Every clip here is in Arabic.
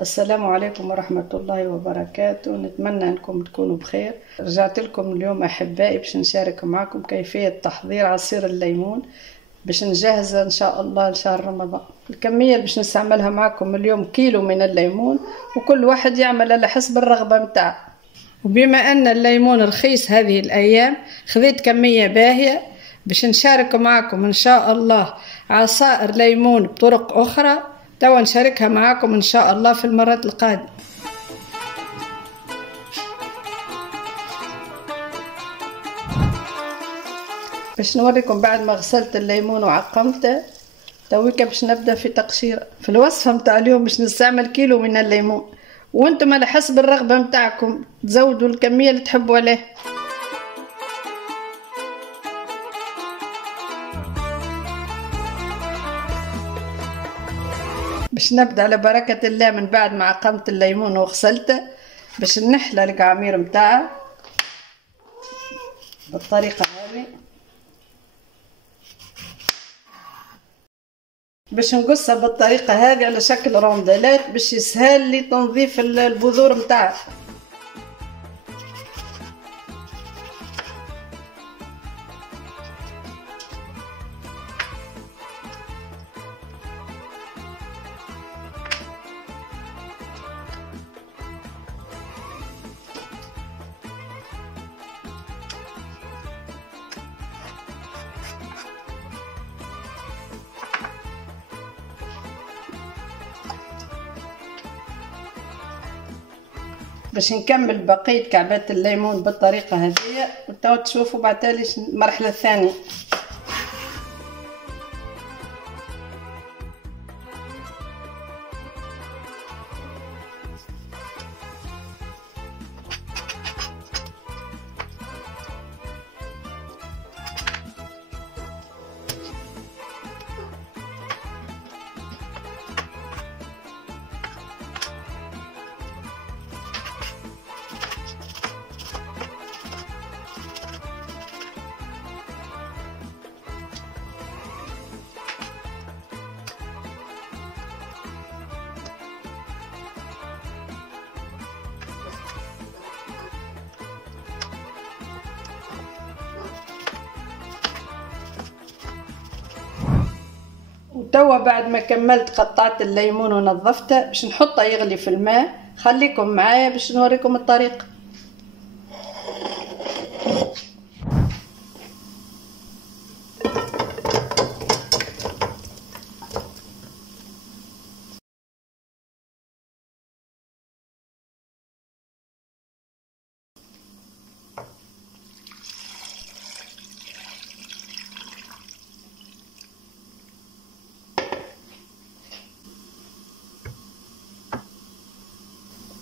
السلام عليكم ورحمة الله وبركاته. نتمنى أنكم تكونوا بخير. رجعت لكم اليوم أحبائي باش نشارك معكم كيفية تحضير عصير الليمون باش نجهزه إن شاء الله لشهر رمضان. الكمية اللي باش نستعملها معكم اليوم كيلو من الليمون، وكل واحد يعمل على حسب الرغبة متاعه. وبما أن الليمون رخيص هذه الأيام خذيت كمية باهية باش نشارك معكم إن شاء الله عصائر ليمون بطرق أخرى، توا نشاركها معاكم إن شاء الله في المرات القادمة. باش نوريكم بعد ما غسلت الليمون وعقمته تويكا باش نبدأ في تقشيره. في الوصفة متاع اليوم باش نستعمل كيلو من الليمون، وانتم على حسب الرغبة متاعكم تزودوا الكمية اللي تحبوا عليه. باش نبدأ على بركة الله من بعد ما عقمت الليمون وغسلته باش نحلى القعمير متاعه بالطريقة هذه، باش نقصها بالطريقة هذه على شكل روندلات باش يسهل لي تنظيف البذور متاعها. باش نكمل بقية كعبات الليمون بالطريقة هذه، وتو تشوفوا بعد تالي المرحلة الثانية. وتوا بعد ما كملت قطعت الليمون ونظفته باش نحطه يغلي في الماء. خليكم معايا باش نوريكم الطريقة.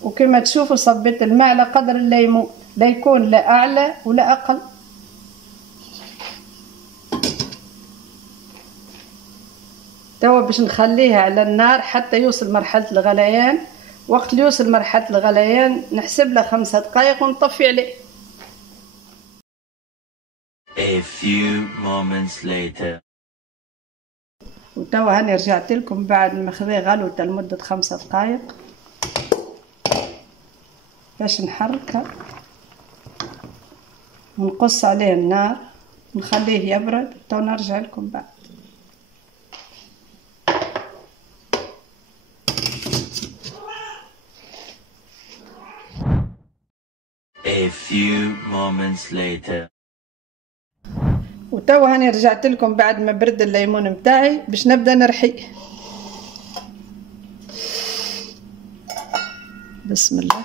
وكما تشوفوا صبيت الماء على قدر الليمون، لا يكون لا اعلى ولا اقل. توا باش نخليها على النار حتى يوصل مرحلة الغليان. وقت اللي يوصل مرحلة الغليان نحسب له 5 دقائق ونطفي عليه. A few moments later. وتوا هاني رجعت لكم بعد ما خذيه غلوته لمدة 5 دقائق باش نحركها ونقص عليه النار ونخليه يبرد. تو نرجع لكم بعد. A few moments later. وتوا هاني رجعت لكم بعد ما برد الليمون متاعي باش نبدا نرحيه. بسم الله.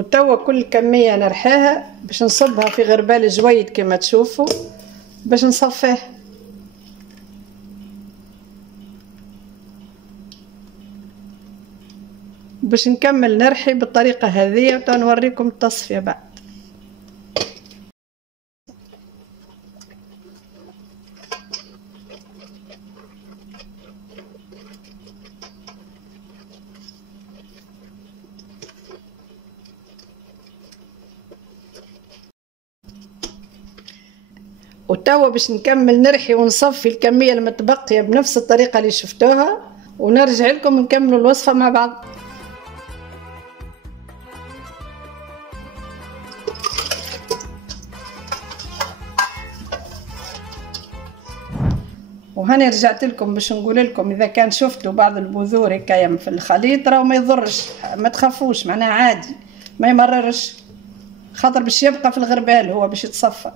وتوا كل كمية نرحاها باش نصبها في غربال جويد كما تشوفوا باش نصفيه. باش نكمل نرحي بالطريقة هذه ونوريكم التصفية بعد. وتوا باش نكمل نرحي ونصفي الكمية المتبقية بنفس الطريقة اللي شفتوها ونرجع لكم نكملوا الوصفة مع بعض. وهاني رجعت لكم باش نقول لكم اذا كان شفتوا بعض البذور هكايا في الخليط راهو ما يضرش، ما تخافوش، معناها عادي ما يمررش، خاطر باش يبقى في الغربال هو باش يتصفى.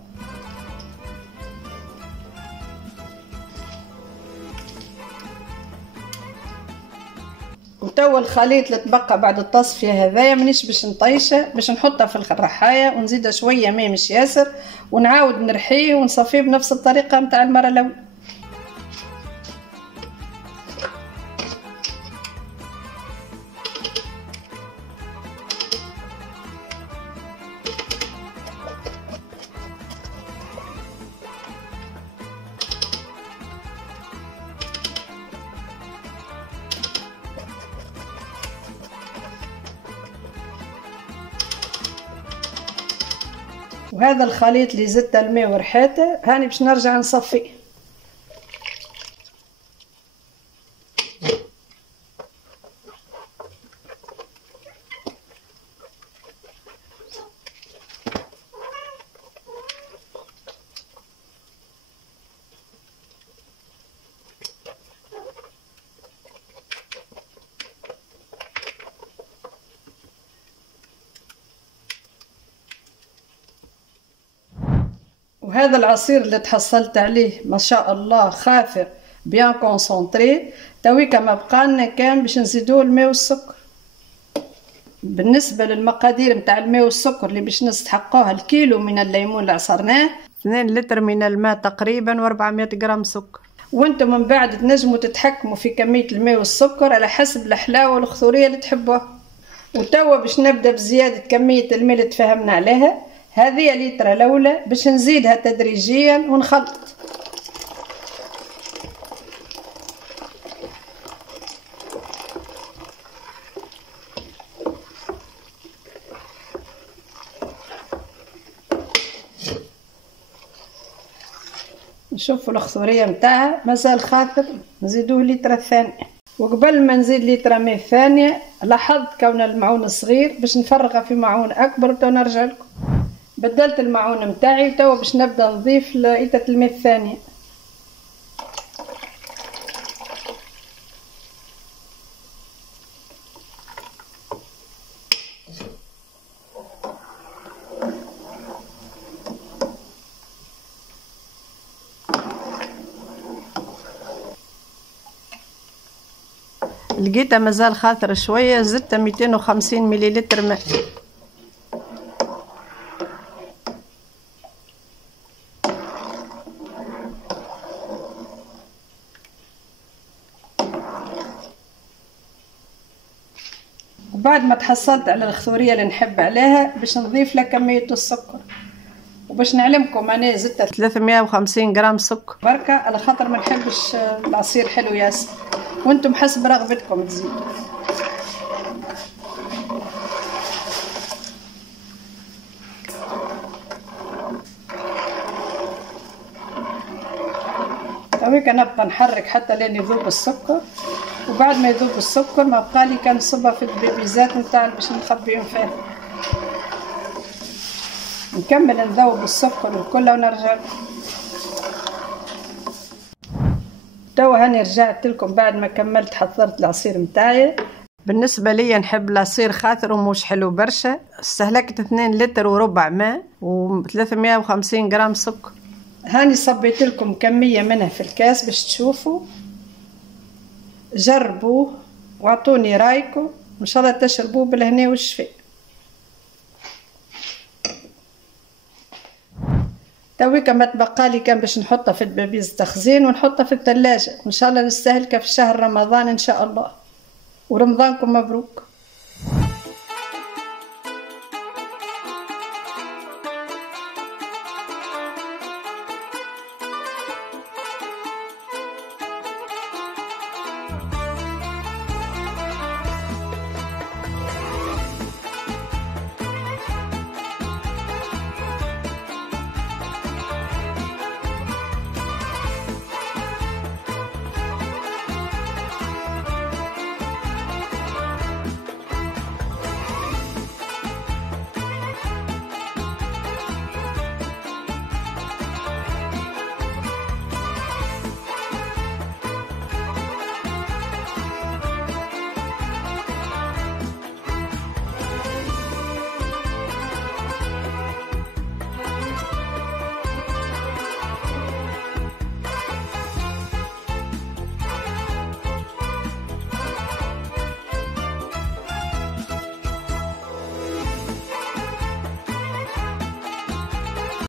وتوا الخليط اللي تبقى بعد التصفية هذايا مانيش باش نطيشه، باش نحطها في الرحاية ونزيدها شوية ماء مش ياسر ونعاود نرحيه ونصفيه بنفس الطريقة متاع المرة الأولى. وهذا الخليط اللي زدت الماء ورحاته هاني باش نرجع نصفيه. وهذا العصير اللي تحصلت عليه ما شاء الله خاثر بيان كونسونطري، تويكا ما بقالنا كان باش نزيدوه الماء والسكر. بالنسبة للمقادير متاع الماء والسكر اللي باش نستحقوها الكيلو من الليمون اللي عصرناه 2 لتر من الماء تقريبا و400 غرام سكر. وانتم من بعد تنجموا تتحكموا في كمية الماء والسكر على حسب الحلاوة والخضورية اللي تحبوها. وتوا باش نبدأ بزيادة كمية الماء اللي تفاهمنا عليها، هذه لتر الأولى باش نزيدها تدريجيا ونخلط. نشوفوا الخضورية متاعها مازال خاطر نزيدوه لتر الثاني. وقبل ما نزيد لتر ماء ثانية لاحظت كون المعون صغير باش نفرغه في معون أكبر تو نرجع لكم. بدلت المعون متاعي توا باش نبدا نضيف لقيتة الماء الثانية. لقيتها مازال خاطر شوية، زدت 250 مليلتر ماء. وبعد ما تحصلت على الخضورية اللي نحب عليها باش نضيف لها كمية السكر. وباش نعلمكم انا زدت 350 غرام سكر بركة على خاطر ما نحبش العصير حلو ياسر، وانتم حسب رغبتكم تزيدوا. تويك نبقى نحرك حتى لين يذوب السكر، وبعد ما يذوب السكر ما بقالي كان نصبها في البيبيزات نتاع باش نخبيهم فيها. نكمل نذوب السكر الكل ونرجع. توا هاني رجعت لكم بعد ما كملت حضرت العصير متاعي. بالنسبه لي نحب العصير خاطر ومش حلو برشا، استهلكت 2 لتر وربع ماء و350 غرام سكر. هاني صبيت لكم كميه منها في الكاس باش تشوفوا، جربوه واعطوني رايكم، ان شاء الله تشربوه بالهنا والشفاء. تويكا ما تبقى لي كان باش نحطها في الدبابيز تخزين ونحطها في الثلاجة، وإن شاء الله نستهلكها في شهر رمضان إن شاء الله، ورمضانكم مبروك.